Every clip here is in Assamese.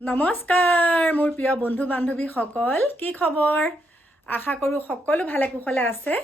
নমস্কাৰ মোৰ প্ৰিয় বন্ধু বান্ধৱীসকল, কি খবৰ? আশা কৰোঁ সকলো ভালে কুশলে আছে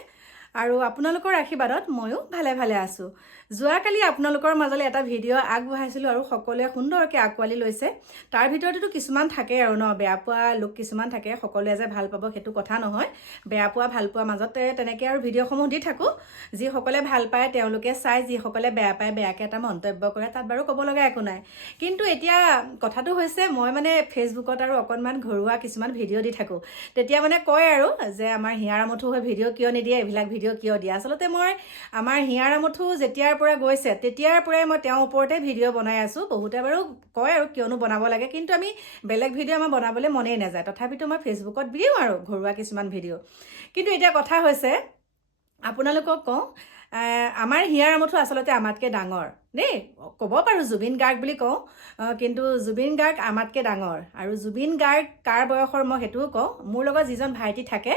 আৰু আপোনালোকৰ আশীৰ্বাদত ময়ো ভালে আছোঁ। যোৱাকালি আপোনালোকৰ মাজলৈ এটা ভিডিঅ' আগবঢ়াইছিলোঁ আৰু সকলোৱে সুন্দৰকৈ আঁকোৱালি লৈছে। তাৰ ভিতৰতো কিছুমান থাকে আৰু বেয়া পোৱা লোক কিছুমান থাকে, সকলোৱে যে ভাল পাব সেইটো কথা নহয়। বেয়া পোৱা ভাল পোৱা মাজতে তেনেকৈ আৰু ভিডিঅ'সমূহ দি থাকোঁ। যিসকলে ভাল পায় তেওঁলোকে চাই, যিসকলে বেয়া পায় বেয়াকৈ এটা মন্তব্য কৰে, তাত বাৰু ক'ব লগা একো নাই। কিন্তু এতিয়া কথাটো হৈছে মই ফেচবুকত আৰু অকণমান ঘৰুৱা কিছুমান ভিডিঅ' দি থাকোঁ। তেতিয়া কয় আৰু যে আমাৰ হিয়াৰ আমঠু হৈ ভিডিঅ' কিয় নিদিয়ে, এইবিলাক ভিডিঅ' কিয় দিয়ে। আচলতে মই আমাৰ হিয়াৰ আমঠু যেতিয়াৰ পৰা গৈছে তেতিয়াৰ পৰাই মই তেওঁৰ ওপৰতে ভিডিঅ' বনাই আছোঁ। বহুতে বাৰু কয় আৰু কিয়নো বনাব লাগে, কিন্তু আমি বেলেগ ভিডিঅ' আমাৰ বনাবলৈ মনেই নাযায়। তথাপিতো মই ফেচবুকত দিওঁ আৰু ঘৰুৱা কিছুমান ভিডিঅ'। কিন্তু এতিয়া কথা হৈছে, আপোনালোকক কওঁ, আমাৰ হিয়াৰ আমঠু আচলতে আমাতকৈ ডাঙৰ দেই। ক'ব পাৰোঁ জুবিন গাৰ্গ বুলি কওঁ, কিন্তু জুবিন গাৰ্গ আমাতকৈ ডাঙৰ। আৰু জুবিন গাৰ্গ কাৰ বয়সৰ মই সেইটোও কওঁ। মোৰ লগত যিজন ভাইটি থাকে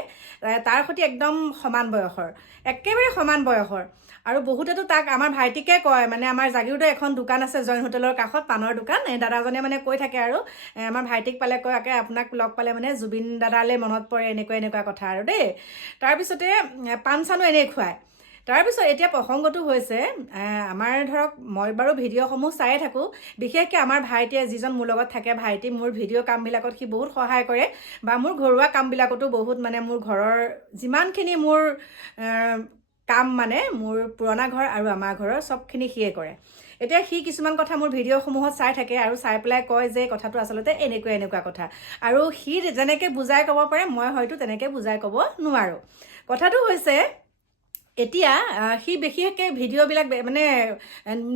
তাৰ সৈতে একদম সমান বয়সৰ, একেবাৰে সমান বয়সৰ। আৰু বহুতেতো তাক আমাৰ ভাইটিকে কয়, আমাৰ জাগিৰোডৰ এখন দোকান আছে জৈন হোটেলৰ কাষত, পাণৰ দোকান। দাদাজনে কৈ থাকে আৰু আমাৰ ভাইটিক পালে কয়, আপোনাক লগ পালে জুবিন দাদালৈ মনত পৰে, এনেকুৱা কথা আৰু দেই। তাৰপিছতে পাণ চানো এনেই খুৱায়। তাৰপিছত এতিয়া প্ৰসংগটো হৈছে, আমাৰ ধৰক মই বাৰু ভিডিঅ'সমূহ চায়ে থাকোঁ। বিশেষকৈ আমাৰ ভাইটিয়ে, যিজন মোৰ লগত থাকে ভাইটি, মোৰ ভিডিঅ' কামবিলাকত সি বহুত সহায় কৰে, বা মোৰ ঘৰুৱা কামবিলাকতো বহুত মোৰ ঘৰৰ যিমানখিনি মোৰ কাম মোৰ পুৰণা ঘৰ আৰু আমাৰ ঘৰৰ চবখিনি সিয়ে কৰে। এতিয়া সি কিছুমান কথা মোৰ ভিডিঅ'সমূহত চাই থাকে আৰু চাই পেলাই কয় যে কথাটো আচলতে এনেকুৱা কথা। আৰু সি যেনেকৈ বুজাই ক'ব পাৰে মই হয়তো তেনেকৈ বুজাই ক'ব নোৱাৰোঁ। কথাটো হৈছে, এতিয়া সি বিশেষকৈ ভিডিঅ'বিলাক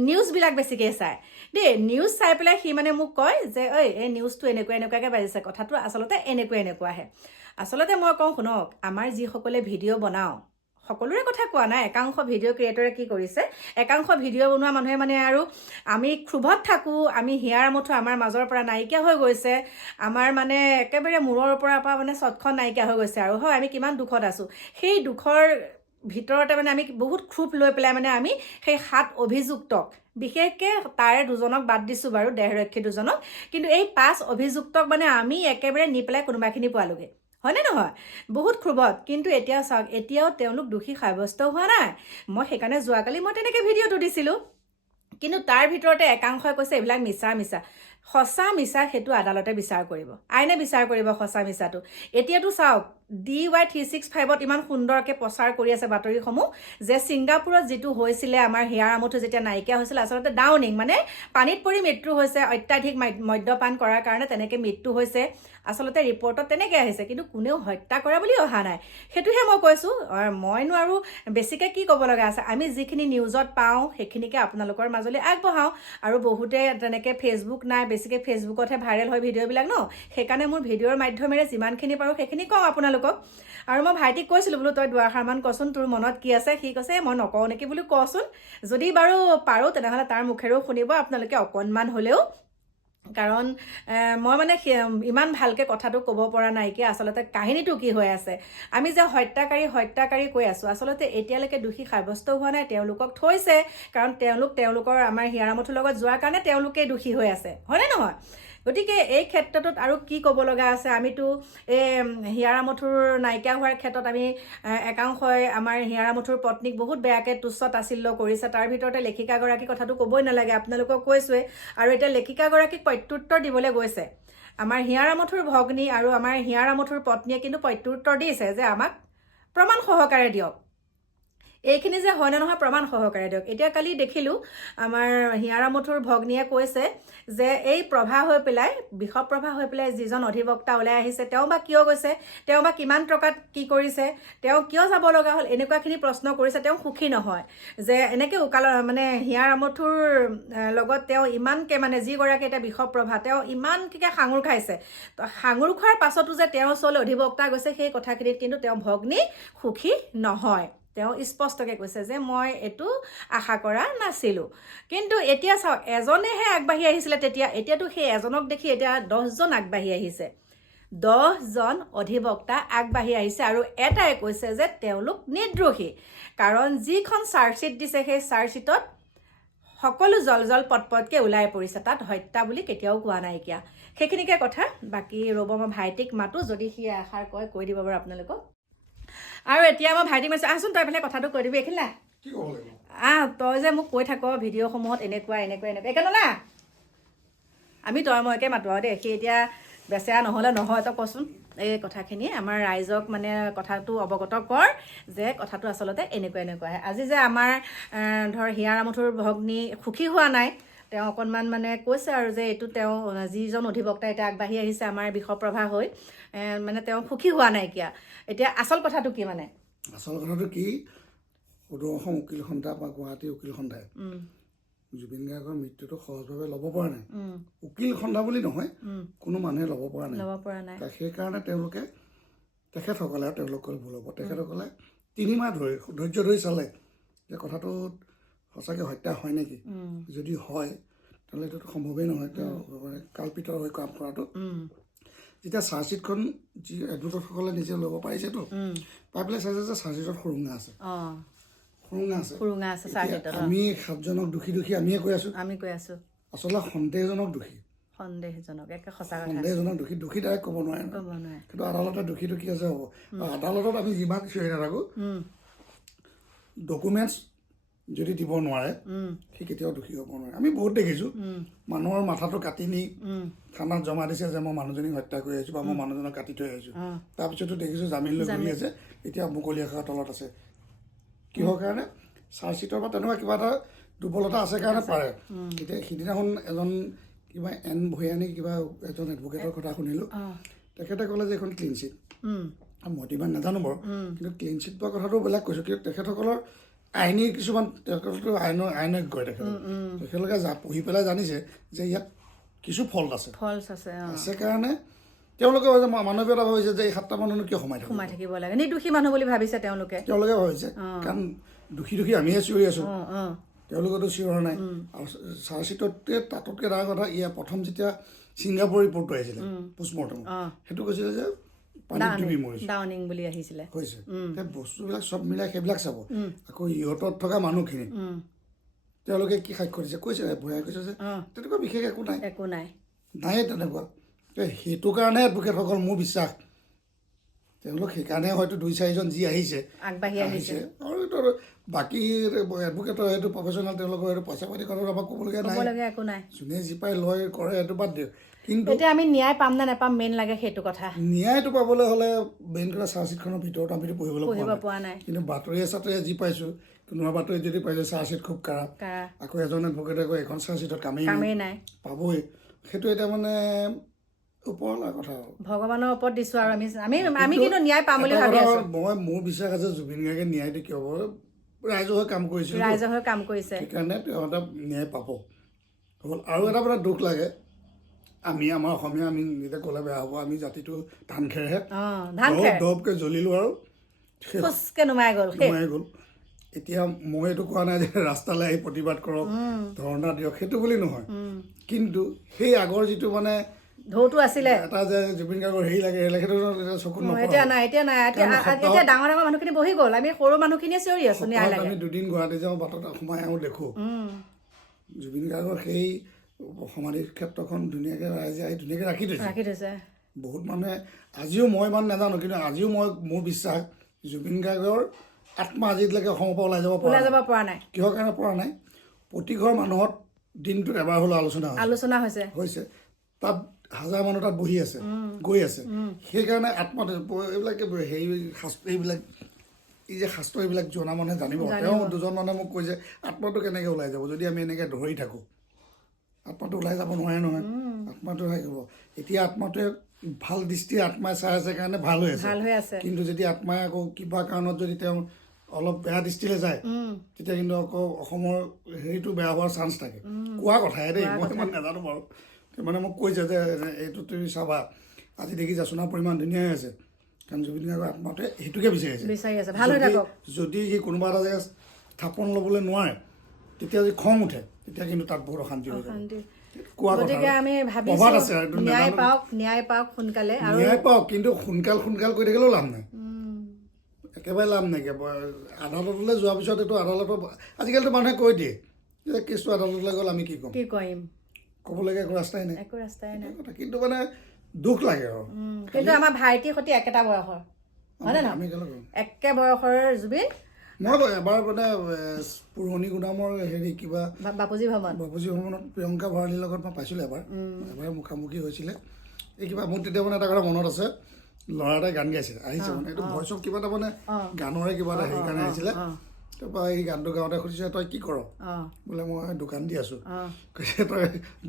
নিউজবিলাক বেছিকৈ চায় দেই। নিউজ চাই পেলাই সি মোক কয় যে এই নিউজটো এনেকুৱাকৈ বাজিছে, কথাটো আচলতে এনেকুৱাহে। আচলতে মই কওঁ শুনক, আমাৰ যিসকলে ভিডিঅ' বনাওঁ, সকলোৰে কথা কোৱা নাই, একাংশ ভিডিঅ' ক্ৰিয়েটৰে কি কৰিছে, একাংশ ভিডিঅ' বনোৱা মানুহে আৰু আমি ক্ষোভত থাকোঁ, আমি হিয়াৰ আমঠু আমাৰ মাজৰ পৰা নাইকিয়া হৈ গৈছে, আমাৰ একেবাৰে মূৰৰ পৰা চটখন নাইকিয়া হৈ গৈছে আৰু হয় আমি কিমান দুখত আছোঁ। সেই দুখৰ ভিতৰতে আমি বহুত ক্ষোভ লৈ পেলাই আমি সেই 7 অভিযুক্তক, বিশেষকৈ তাৰে 2জনক বাদ দিছোঁ বাৰু, দেহৰক্ষী 2জনক, কিন্তু এই 5 অভিযুক্তক আমি একেবাৰে নি পেলাই কোনোবাখিনি পোৱালোগে, হয়নে নহয়? বহুত ক্ষোভত। কিন্তু এতিয়া চাওক, এতিয়াও তেওঁলোক দোষী সাব্যস্ত হোৱা নাই। মই সেইকাৰণে যোৱাকালি তেনেকৈ ভিডিঅ'টো দিছিলোঁ। কিন্তু তাৰ ভিতৰতে একাংশই কৈছে এইবিলাক মিছা। সঁচা মিছা সেইটো আদালতে বিচাৰ কৰিব, আইনে বিচাৰ কৰিব সঁচা মিছাটো। এতিয়াতো চাওক, DY365ত ইমান সুন্দৰকৈ প্ৰচাৰ কৰি আছে বাতৰিসমূহ যে ছিংগাপুৰত যিটো হৈছিলে, আমাৰ হিয়াৰ আমঠু যেতিয়া নাইকিয়া হৈছিলে, আচলতে ডাউনিং পানীত পৰি মৃত্যু হৈছে, অত্যাধিক মদ্যপান কৰাৰ কাৰণে তেনেকৈ মৃত্যু হৈছে। আচলতে ৰিপৰ্টত তেনেকৈ আহিছে, কিন্তু কোনেও হত্যা কৰা বুলি অহা নাই। সেইটোহে মই কৈছোঁ। মইনো আৰু বেছিকৈ কি ক'ব লগা আছে, আমি যিখিনি নিউজত পাওঁ সেইখিনিকে আপোনালোকৰ মাজলৈ আগবঢ়াওঁ। আৰু বহুতে তেনেকৈ ফেচবুক নাই, বেছিকৈ ফেচবুকতহে ভাইৰেল হয় ভিডিঅ'বিলাক সেইকাৰণে মোৰ ভিডিঅ'ৰ মাধ্যমেৰে যিমানখিনি পাৰোঁ সেইখিনি কওঁ আপোনালোকক। আৰু মই ভাইটিক কৈছিলোঁ, বোলো তই দুআষাৰমান কচোন, তোৰ মনত কি আছে। সি কৈছে মই নকওঁ নেকি, বোলো কচোন, যদি বাৰু পাৰোঁ তেনেহ'লে তাৰ মুখেৰেও শুনিব আপোনালোকে অকণমান হ'লেও। কাৰণ মই ইমান ভালকৈ কথাটো ক'ব পৰা নাইকিয়া, আচলতে কাহিনীটো কি হৈ আছে। আমি যে হত্যাকাৰী কৈ আছোঁ, আচলতে এতিয়ালৈকে দোষী সাব্যস্ত হোৱা নাই। তেওঁলোকক থৈছে, কাৰণ তেওঁলোকৰ আমাৰ হিয়াৰ আমঠুৰ লগত যোৱাৰ কাৰণে তেওঁলোকেই দোষী হৈ আছে, হয়নে নহয়? গতিকে এই ক্ষেত্ৰটোত আৰু কি ক'ব লগা আছে। আমিতো এই হিয়াৰ আমঠুৰ নাইকিয়া হোৱাৰ ক্ষেত্ৰত আমি একাংশই আমাৰ হিয়াৰ আমঠুৰ পত্নীক বহুত বেয়াকৈ তুচ্ছ তাচ্ছিল্য কৰিছে। তাৰ ভিতৰতে লেখিকাগৰাকী কথাটো ক'বই নালাগে, আপোনালোকক কৈছোৱে। আৰু এতিয়া লেখিকাগৰাকীক প্ৰত্যুত্তৰ দিবলৈ গৈছে আমাৰ হিয়াৰ আমঠুৰ ভগ্নী আৰু আমাৰ হিয়াৰ আমঠুৰ পত্নীয়ে, কিন্তু প্ৰত্যুত্তৰ দিছে যে আমাক প্ৰমাণ সহকাৰে দিয়ক, এইখিনি যে হয় নে নহয় প্ৰমাণ সহকাৰে দিয়ক। এতিয়া কালি দেখিলোঁ আমাৰ হিয়াৰ আমঠুৰ ভগ্নীয়ে কৈছে যে এই বিষপ্ৰভা হৈ পেলাই যিজন অধিবক্তা ওলাই আহিছে, তেওঁ বা কিয় গৈছে, তেওঁ বা কিমান টকাত কি কৰিছে, তেওঁ কিয় যাব লগা হ'ল, এনেকুৱাখিনি প্ৰশ্ন কৰিছে। তেওঁ সুখী নহয় যে এনেকৈ হিয়াৰ আমঠুৰ লগত তেওঁ ইমানকৈ যিগৰাকী এতিয়া বিষপ্ৰভা, তেওঁ ইমানকৈ সাঙুৰ খাইছে। সাঙুৰ খোৱাৰ পাছতো যে তেওঁৰ ওচৰলৈ অধিবক্তা গৈছে, সেই কথাখিনিত কিন্তু তেওঁ ভগ্নী সুখী নহয়। তেওঁ স্পষ্টকৈ কৈছে যে মই এইটো আশা কৰা নাছিলোঁ। কিন্তু এতিয়া চাওক, এজনেহে আগবাঢ়ি আহিছিলে এতিয়াতো সেই এজনক দেখি এতিয়া 10জন আগবাঢ়ি আহিছে। 10জন অধিবক্তা আগবাঢ়ি আহিছে আৰু এটাই কৈছে যে তেওঁলোক নিৰ্দোষী। কাৰণ যিখন চাৰ্জশ্বিট দিছে সেই চাৰ্জশ্বিটত সকলো জল পটকৈ ওলাই পৰিছে, তাত হত্যা বুলি কেতিয়াও কোৱা নাইকিয়া। সেইখিনিকে কথা বাকী ৰ'ব মই ভাইটিক মাতো যদি সি এষাৰ কয় কৈ দিব বাৰু আপোনালোকক আৰু এতিয়া মই ভাইটিক মাতিছোঁ আহচোন তই এইফালে কথাটো কৈ দিবি এইখিনি না তই যে মোক কৈ থাক ভিডিঅ'সমূহত এনেকুৱা এইকাৰণে না আমি তই মইকে মাতো আৰু দেই সি এতিয়া বেচেৰা নহ'লে নহয় তই কচোন এই কথাখিনি আমাৰ ৰাইজক মানে কথাটো অৱগত কৰ যে কথাটো আচলতে এনেকুৱা আজি যে আমাৰ ধৰ হিয়াৰামঠুৰ ভগ্নী সুখী হোৱা নাই তেওঁ অকণমান মানে কৈছে আৰু যে এইটো তেওঁ যিজন অধিবক্তা এতিয়া আগবাঢ়ি আহিছে আমাৰ বিষপ্ৰভা হৈ মানে তেওঁ সুখী হোৱা নাইকিয়া এতিয়া আচল কথাটো কি মানে আচল কথাটো কি সদৌ অসম উকিল সন্থা বা গুৱাহাটী উকিল সন্থাই জুবিন গাৰ্গৰ মৃত্যুটো সহজভাৱে ল'ব পৰা নাই উকিল সন্থা বুলি নহয় কোনো মানুহে ল'ব পৰা নাই সেইকাৰণে তেওঁলোকে তেখেতসকলে আৰু তেওঁলোকৰ ভুল হ'ব তেখেতসকলে 3 মাহ ধৰি ধৈৰ্য ধৰি চালে যে কথাটো সঁচাকৈ হত্যা হয় নেকি যদি হয় তাহলে এইটো সম্ভৱেই নহয় তেওঁ কাল্পিতৰ হৈ কাম কৰাটো যেতিয়া চাৰ্জশ্বিটখন যি এডভোকেটসকলে নিজে ল'ব পাৰিছেতো পাই পেলাই চাইছে যে চাৰ্জশ্বিটত সুৰুঙা আছে আমি 7জনক দোষী আমিয়ে কৈ আছো আচলতে সন্দেহজনক দোষী সন্দেহজনক দোষী ডাইৰেক্ট ক'ব নোৱাৰে কিন্তু আদালতে দোষী আছে হ'ব আদালতত আমি যিমান চিঞৰি নাথাকোঁ ডকুমেণ্টছ যদি দিব নোৱাৰে সি কেতিয়াও দোষী হ'ব নোৱাৰে আমি বহুত দেখিছোঁ মানুহৰ মাথাটো কাটি নি থানাত জমা দিছে যে মই মানুহজনীক হত্যা কৰি আহিছোঁ বা মই মানুহজনক কাটি থৈ আহিছোঁ তাৰপিছতো দেখিছোঁ জামিন লৈ ঘূৰি আছে এতিয়া মুকলি আকাৰৰ তলত আছে কিহৰ কাৰণে চাৰ্জশ্বিটৰ পৰা তেনেকুৱা কিবা এটা দুৰ্বলতা আছে কাৰণে পাৰে এতিয়া সিদিনাখন এজন কিবা এন ভৈয়ানী কিবা এজন এডভোকেটৰ কথা শুনিলোঁ তেখেতে ক'লে যে এখন ক্লিন চিট মইতো ইমান নাজানো বাৰু কিন্তু ক্লিন চিট পোৱা কথাটো বেলেগ কৈছোঁ কিন্তু তেখেতসকলৰ আইনী কিছুমান তেখেতসকলৰ আইনজ্ঞ তেখেতলোকে পঢ়ি পেলাই জানিছে যে ইয়াত কিছু ফল্ট আছে কাৰণে তেওঁলোকে মানৱীয়তা ভাবিছে যে এই 7টা মানুহনো কিয় সোমাই থাকিব লাগে নিৰ্দোষী মানুহ বুলি ভাবিছে তেওঁলোকে ভাবিছে কাৰণ দোষী আমিহে চিঞৰি আছোঁ তেওঁলোকেতো চিঞৰা নাই আৰু চাৰ্জশ্বিটতকৈ তাতোতকৈ ডাঙৰ কথা ইয়াৰ প্ৰথম যেতিয়া ছিংগাপুৰ ৰিপৰ্টটো আহিছিলে পোষ্টমৰ্টম সেইটো কৈছিলে যে পানীত ডুবি মৰিছে হৈছে সেই বস্তুবিলাক চব মিলাই সেইবিলাক চাব আকৌ ইহঁতত থকা মানুহখিনি তেওঁলোকে কি সাক্ষ্য দিছে কৈছে ভয়াই কৈছে যে তেনেকুৱা বিশেষ একো নাই তেনেকুৱা সেইটো কাৰণে এডভোকেটসকল মোৰ বিশ্বাস তেওঁলোক সেইকাৰণে হয়তো 2-4জন যি আহিছে আৰু বাকী এডভোকেটৰ সেইটো প্ৰফেশ্যনেল তেওঁলোকৰ সেইটো পইচা পাতি কথাটো আমাক ক'বলগীয়া নাই যোনে যি পাই লয় কৰে সেইটো বাদ দিয়ক কিন্তু এতিয়া আমি ন্যায় পাম নে নাপাম মেইন লাগে সেইটো কথা ন্যায়টো পাবলৈ হ'লে মেইন কথা চাৰ্জশ্বিটখনৰ ভিতৰত আমিতো পঢ়িব পৰা নাই কিন্তু বাতৰিয়ে চাতৰিয়ে যি পাইছোঁ কোনোবা বাতৰিত যদি পাইছোঁ চাৰ্জশ্বিট খুব কাঢ়া আকৌ এজন এডভোকেটে আকৌ এখন চাৰ্জশ্বিটত কামেই নাই পাবই সেইটো এতিয়া মানে ওপৰলা কথা ভগৱানৰ ওপৰত দিছোঁ আৰু আমি কিন্তু ন্যায় পাম বুলি ভাবি আছোঁ মোৰ বিশ্বাস আছে জুবিন গাৰ্গে ন্যায়টো কি হ'ব ৰাইজৰ কাম কৰিছে সেইকাৰণে তেওঁ এটা ন্যায় পাব হ'ল আৰু এটা মানে দুখ লাগে আমি আমাৰ অসমীয়া আমি নিজে ক'লে বেয়া হ'ব আমি জাতিটো ধান খেৰহে দবকৈ জ্বলিলোঁ আৰু নুমাই গ'ল এতিয়া মই এইটো কোৱা নাই যে ৰাস্তালৈ আহি প্ৰতিবাদ কৰক ধৰ্ণা দিয়ক সেইটো বুলি নহয় কিন্তু সেই আগৰ যিটো মানে ঢৌটো আছিলে এটা যে জুবিন গাৰ্গৰ হেৰি লাগে সেইটো চকুত নপৰে এতিয়া ডাঙৰ মানুহখিনি বহি গ'ল আমি সৰু মানুহখিনিয়ে চিঞৰি আছোঁ আমি 2 দিন গুৱাহাটী যাওঁ বাটত সোমাই আহোঁ দেখোঁ জুবিন গাৰ্গৰ সেই সমাধি ক্ষেত্ৰখন ধুনীয়াকৈ ৰাইজে আহি ধুনীয়াকৈ ৰাখি থৈছে বহুত মানুহে আজিও মই ইমান নাজানো কিন্তু আজিও মোৰ বিশ্বাস জুবিন গাৰ্গৰ আত্মা আজিলৈকে অসমৰ পৰা ওলাই যাব পৰা নাই কিহৰ কাৰণে পৰা নাই প্ৰতি ঘৰ মানুহত দিনটোত এবাৰ হ'লেও আলোচনা হৈছে তাত 1000 মানুহ তাত বহি আছে গৈ আছে সেইকাৰণে আত্মাটো এইবিলাক হেৰি এইবিলাক এই যে শাস্ত্ৰ এইবিলাক জনা মানুহে জানিব তেওঁ 2জন মানুহে মোক কৈছে আত্মাটো কেনেকৈ ওলাই যাব যদি আমি এনেকৈ ধৰি থাকোঁ আত্মাটো ওলাই যাব নোৱাৰে নহয় আত্মাটো থাকিব এতিয়া আত্মাটোৱে ভাল দৃষ্টিৰে আত্মাই চাই আছে কাৰণে ভাল হৈ আছে কিন্তু যদি আত্মাই আকৌ কিবা কাৰণত যদি তেওঁ অলপ বেয়া দৃষ্টিলৈ যায় তেতিয়া কিন্তু আকৌ অসমৰ হেৰিটো বেয়া হোৱাৰ চান্স থাকে কোৱা কথাহে দেই মই ইমান নাজানো বাৰু মানে মোক কৈছে যে এইটো তুমি চাবা আজি দেখিছা সোণাৰ পৰিমাণ ধুনীয়া হৈ আছে কাৰণ জুবিন গাৰ্গৰ আত্মাটোৱে সেইটোকে বিচাৰি আছে যদি সি কোনোবা এটা জেগা স্থাপন ল'বলৈ নোৱাৰে তেতিয়া যদি খং উঠে তেতিয়া কিন্তু তাত বহুত অশান্তি হৈ যায় ন্যায় পাওক কিন্তু সোনকাল কৰি থাকিলেও লাভ নাই একেবাৰে লাভ নাই আদালতলৈ যোৱাৰ পিছত এইটো আদালতৰ আজিকালিতো মানুহে কৈ দিয়ে যে কেছটো আদালতলৈ গ'ল আমি কি কৰিম ক'বলগীয়া একো ৰাস্তাই নাই একো ৰাস্তাই নাই কথা কিন্তু মানে দুখ লাগে আৰু কিন্তু আমাৰ ভাইটিৰ সৈতে একেটা বয়সৰ হয়নে আমি নহয় একে বয়সৰ জুবিন মই এবাৰ মানে পুৰণি গুদামৰ হেৰি কিবা বাপুজী ভ্ৰমণত প্ৰিয়ংকা ভৰালীৰ লগত মই পাইছিলোঁ এবাৰ মুখামুখি হৈছিলে এই কিবা মোৰ তেতিয়া মানে এটা কথা মনত আছে ল'ৰা এটাই গান গাইছিলে আহিছে মানে এইটো ভইচ অফ কিবা এটা মানে গানৰে কিবা এটা হেৰি কাৰণে আহিছিলে তাৰপৰা এই গানটো গাওঁতে সুধিছে তই কি কৰ বোলে মই দোকান দি আছোঁ কৈছে তই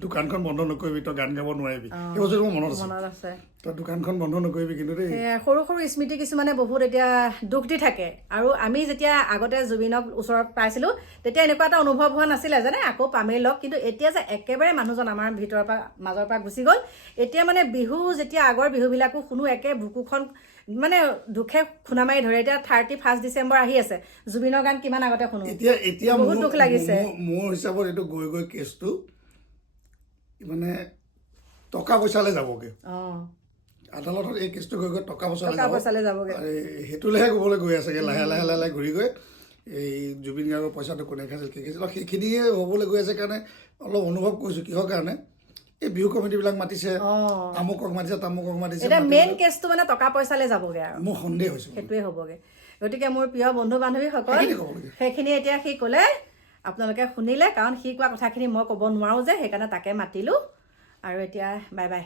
দোকানখন বন্ধ নকৰিবি তই গান গাব নোৱাৰিবি সেই বস্তুটো মোৰ মনত আছে তই দোকানখন বন্ধ নকৰিবি কিন্তু দেই সৰু সৰু স্মৃতি কিছুমানে বহুত এতিয়া দুখ দি থাকে আৰু আমি যেতিয়া আগতে জুবিনক ওচৰত পাইছিলোঁ তেতিয়া এনেকুৱা এটা অনুভৱ হোৱা নাছিলে যেনে আকৌ পামেই লগ কিন্তু এতিয়া যে একেবাৰে মানুহজন আমাৰ ভিতৰৰ পৰা মাজৰ পৰা গুচি গ'ল এতিয়া মানে বিহু যেতিয়া আগৰ বিহুবিলাকো শুনো একে বুকুখন মানে দুখে খুন্দা মাৰি ধৰে এতিয়া 31 ডিচেম্বৰ আহি আছে জুবিনৰ গান কিমান আগতে শুনো এতিয়া বহুত দুখ লাগিছে মোৰ হিচাপত এইটো গৈ কেছটো মানে টকা পইচালৈ যাবগৈ আদালতত এই কেছটো গৈ টকা পইচালৈ যাবগৈ সেইটোলৈহে ক'বলৈ গৈ আছেগৈ লাহে লাহে ঘূৰি গৈ এই জুবিন গাৰ্গৰ পইচাটো কোনে খাইছিল কি খাইছিল সেইখিনিয়ে হ'বলৈ গৈ আছে কাৰণে অলপ অনুভৱ কৰিছোঁ কিহৰ কাৰণে এই বিহু কমিটিবিলাক মাতিছে আমুকক মাতিছে তামুকক মাতিছে এতিয়া মেইন কেছটো মানে টকা পইচালৈ যাবগৈ আৰু মোৰ সন্দেহ হৈছে সেইটোৱে হ'বগৈ গতিকে মোৰ প্ৰিয় বন্ধু বান্ধৱীসকল সেইখিনি এতিয়া সি ক'লে আপোনালোকে শুনিলে কাৰণ সি কোৱা কথাখিনি মই ক'ব নোৱাৰোঁ যে সেইকাৰণে তাকে মাতিলোঁ আৰু এতিয়া বাই বাই